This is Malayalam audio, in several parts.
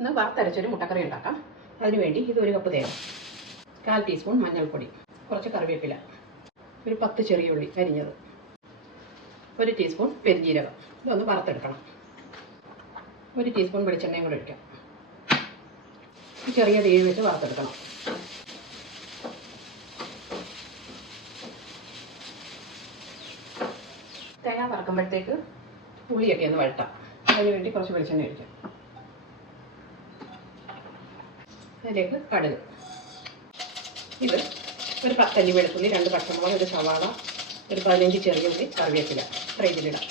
ഇന്ന് വറുത്തരച്ചൊരു മുട്ടക്കറി ഉണ്ടാക്കാം. അതിനുവേണ്ടി ഇത് ഒരു കപ്പ് തേങ്ങ കാൽ ടീസ്പൂൺ മഞ്ഞൾപ്പൊടി കുറച്ച് കറിവേപ്പില ഒരു പത്ത് ചെറിയ ഉള്ളി അരിഞ്ഞത് ഒരു ടീസ്പൂൺ പെരിഞ്ജീരകം. ഇതൊന്ന് വറുത്തെടുക്കണം. ഒരു ടീസ്പൂൺ വെളിച്ചെണ്ണയും കൂടെ ഒഴിക്കാം. ചെറിയ തീയിൽ വെച്ച് വറുത്തെടുക്കണം. തേങ്ങ വറക്കുമ്പോഴത്തേക്ക് ഉള്ളിയൊക്കെ ഒന്ന് വഴട്ടാം അതിനുവേണ്ടി കുറച്ച് വെളിച്ചെണ്ണ ഒഴിക്കാം. അതിലേക്ക് കടുക്. ഇത് ഒരു പത്തല്ലി വെളുത്തുള്ളി രണ്ട് പച്ചമുളക് ഒരു സവാള ഒരു പതിനഞ്ച് ചെറിയ ഉള്ളി കറിവേപ്പില. ഫ്രൈ ഇതിലിടാം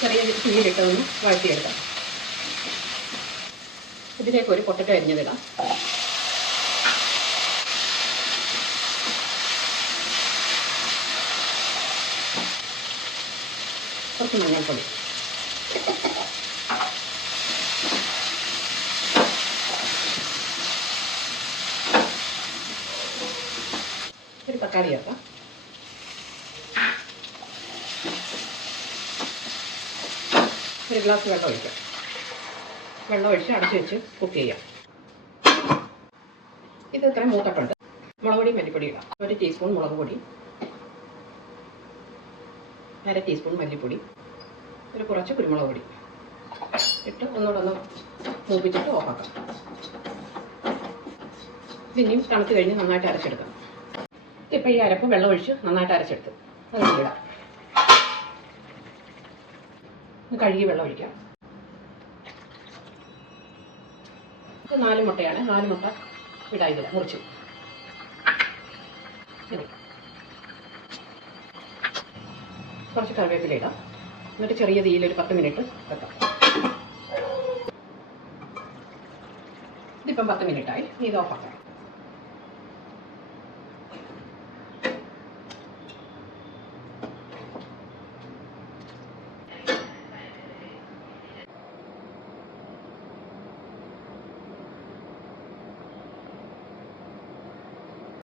ചെറിയ ചുള്ളിലിട്ടതൊന്ന് വഴറ്റിയെടുക്കാം. ഇതിലേക്ക് ഒരു പൊട്ടറ്റോ അരിഞ്ഞതിടാം. കുറച്ച് മഞ്ഞൾപ്പൊടി. ഒരു തക്കാളി ചേർക്കാം. ഒരു ഗ്ലാസ് വെള്ളം ഒഴിക്കാം. വെള്ളം ഒഴിച്ച് അടച്ചു വെച്ച് കുക്ക് ചെയ്യാം. ഇത് ഇത്ര മൂത്തിട്ടുണ്ട് മുളക് പൊടി മല്ലിപ്പൊടി ഇടാം. ഒരു ടീസ്പൂൺ മുളക് പൊടി. അര ടീസ്പൂൺ മല്ലിപ്പൊടി. ഒരു കുറച്ച് കുരുമുളക് പൊടി. ഇട്ട് ഒന്നുകൂടെ ഒന്ന് മൂപ്പിച്ചിട്ട് ഓഫാക്കാം പിന്നെയും തണുത്ത് കഴിഞ്ഞ് നന്നായിട്ട് അരച്ചെടുക്കാം. ഇപ്പോൾ ഈ അരപ്പ് വെള്ളം ഒഴിച്ച് നന്നായിട്ട് അരച്ചെടുത്ത്. അത് ഇടാം. കഴുകി വെള്ളം ഒഴിക്കാം. ഇത് നാല് മുട്ടയാണ്. നാല് മുട്ട ഇടാ ഇതിൽ മുറിച്ചു കുറച്ച് കറിവേപ്പില ഇടാം. എന്നിട്ട് ചെറിയ തീയിൽ ഒരു പത്ത് മിനിറ്റ് വെക്കാം. ഇതിപ്പം പത്ത് മിനിറ്റായി. ഇത് ഓഫാക്കാം